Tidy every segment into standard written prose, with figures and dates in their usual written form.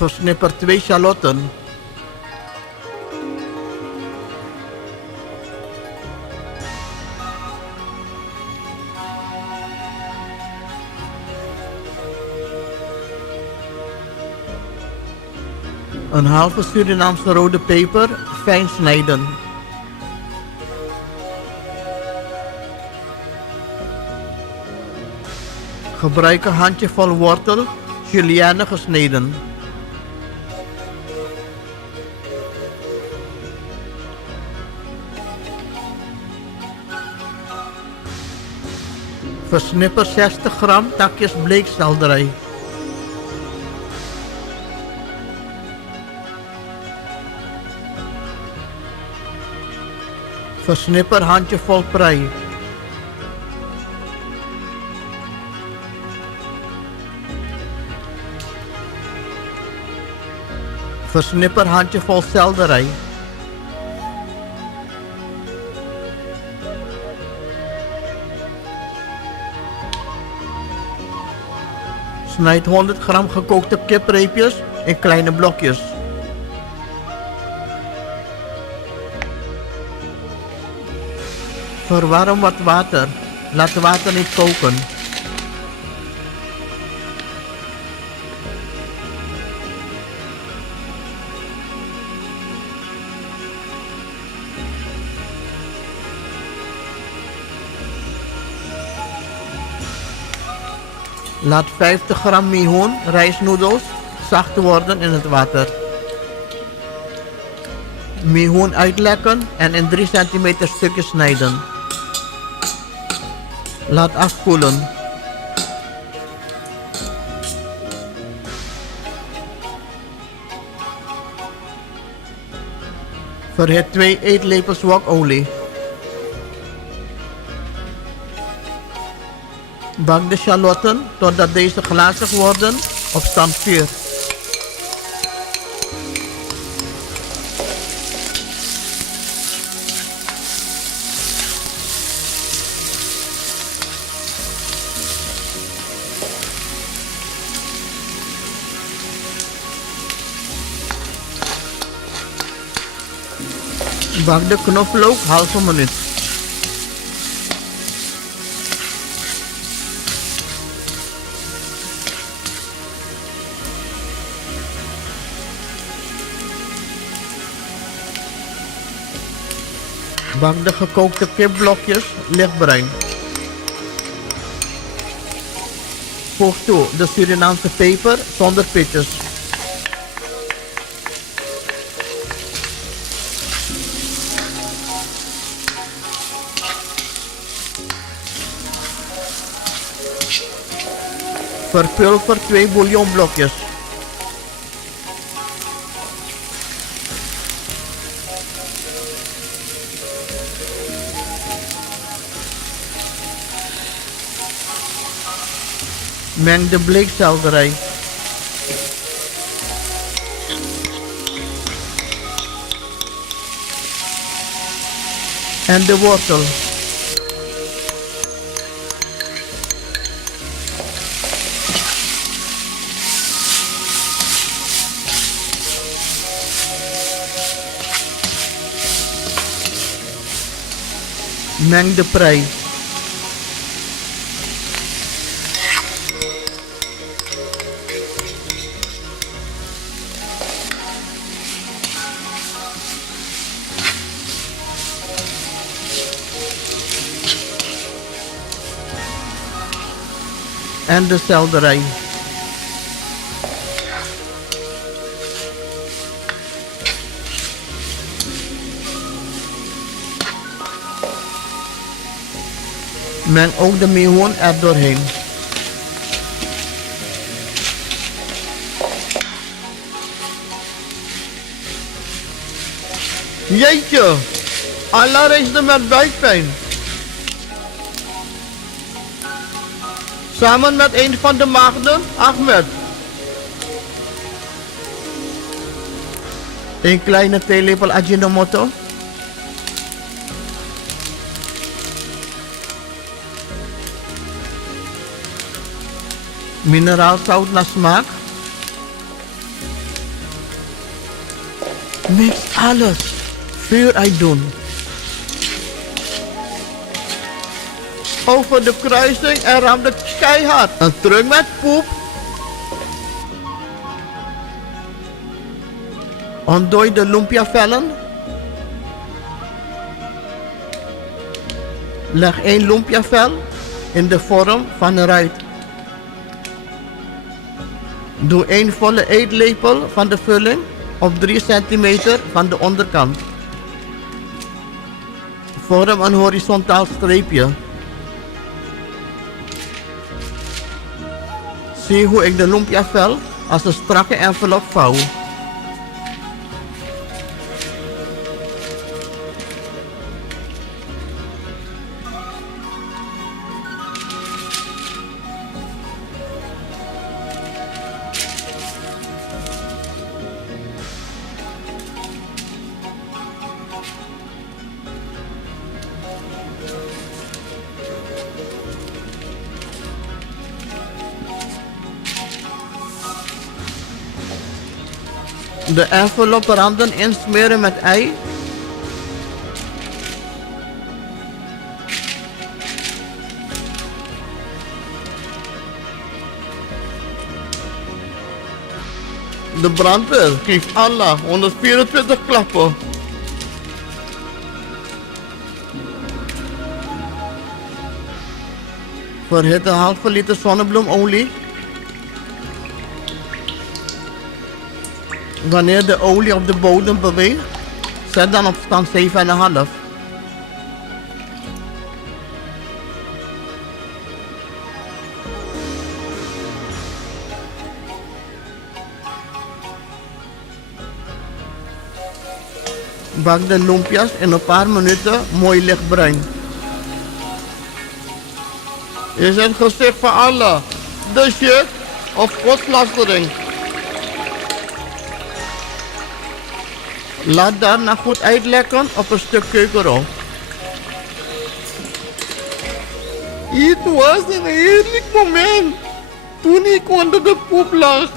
Versnipper 2 shallotten. Een halve Surinaamse rode peper, fijn snijden. Gebruik een handjevol wortel, julienne gesneden. Versnipper 60 gram takjes bleekselderij. Versnipper handjevol prei. Versnipper handjevol selderij. Snijd 100 gram gekookte kipreepjes in kleine blokjes. Verwarm wat water. Laat water niet koken. Laat 50 gram meehoen, rijstnoedels, zacht worden in het water. Meehoen uitlekken en in 3 cm stukjes snijden. Laat afkoelen. Verhit 2 eetlepels wokolie. Bak de shallotten totdat deze glazig worden op standvuur. Bak de knoflook halve minuut. Bak de gekookte kipblokjes lichtbruin. Voeg toe de Surinaamse peper zonder pitjes. Verpulver 2 bouillonblokjes. Meng de bleekselderij. En de wortel. Meng de prei. En de selderij. Meng ook de meehoen er doorheen. Jeetje, Allah reisde met buikpijn. Samen met een van de maagden, Achmed. Een kleine theelepel Ajinomoto. Mineraalzout naar smaak. Mix alles. Vuur uitdoen. Over de kruising en ram het keihard. En terug met poep. Ontdooi de lumpia-vellen. Leg 1 lumpia-vel in de vorm van een ruit. Doe 1 volle eetlepel van de vulling op 3 cm van de onderkant. Vorm een horizontaal streepje. Zie hoe ik de lumpia-vel als een strakke envelop vouw. De envelop randen insmeren met ei. De brandweer geeft Allah 124 klappen. Verhit een halve liter zonnebloemolie. Wanneer de olie op de bodem beweegt, zet dan op stand 7,5. Bak de lumpia's in een paar minuten mooi lichtbruin. Is het gezicht van Allah, de shit of godslastering? Laat daarna goed uitlekken op een stuk keukenrol. Het was een heerlijk moment toen ik onder de poep lag.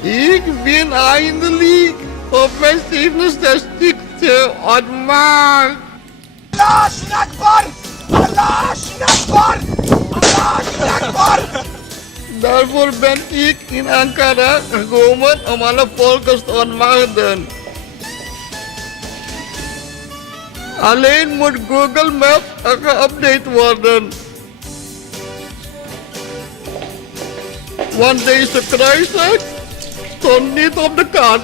Ik ben eindelijk op mijn 67e ontmaakt. Allah Akbar! Allah Akbar! Allah Akbar! Daarvoor ben ik in Ankara gekomen om alle volkers te ontmaagden. Alleen moet Google Maps geüpdate worden. Want deze kruising stond niet op de kaart.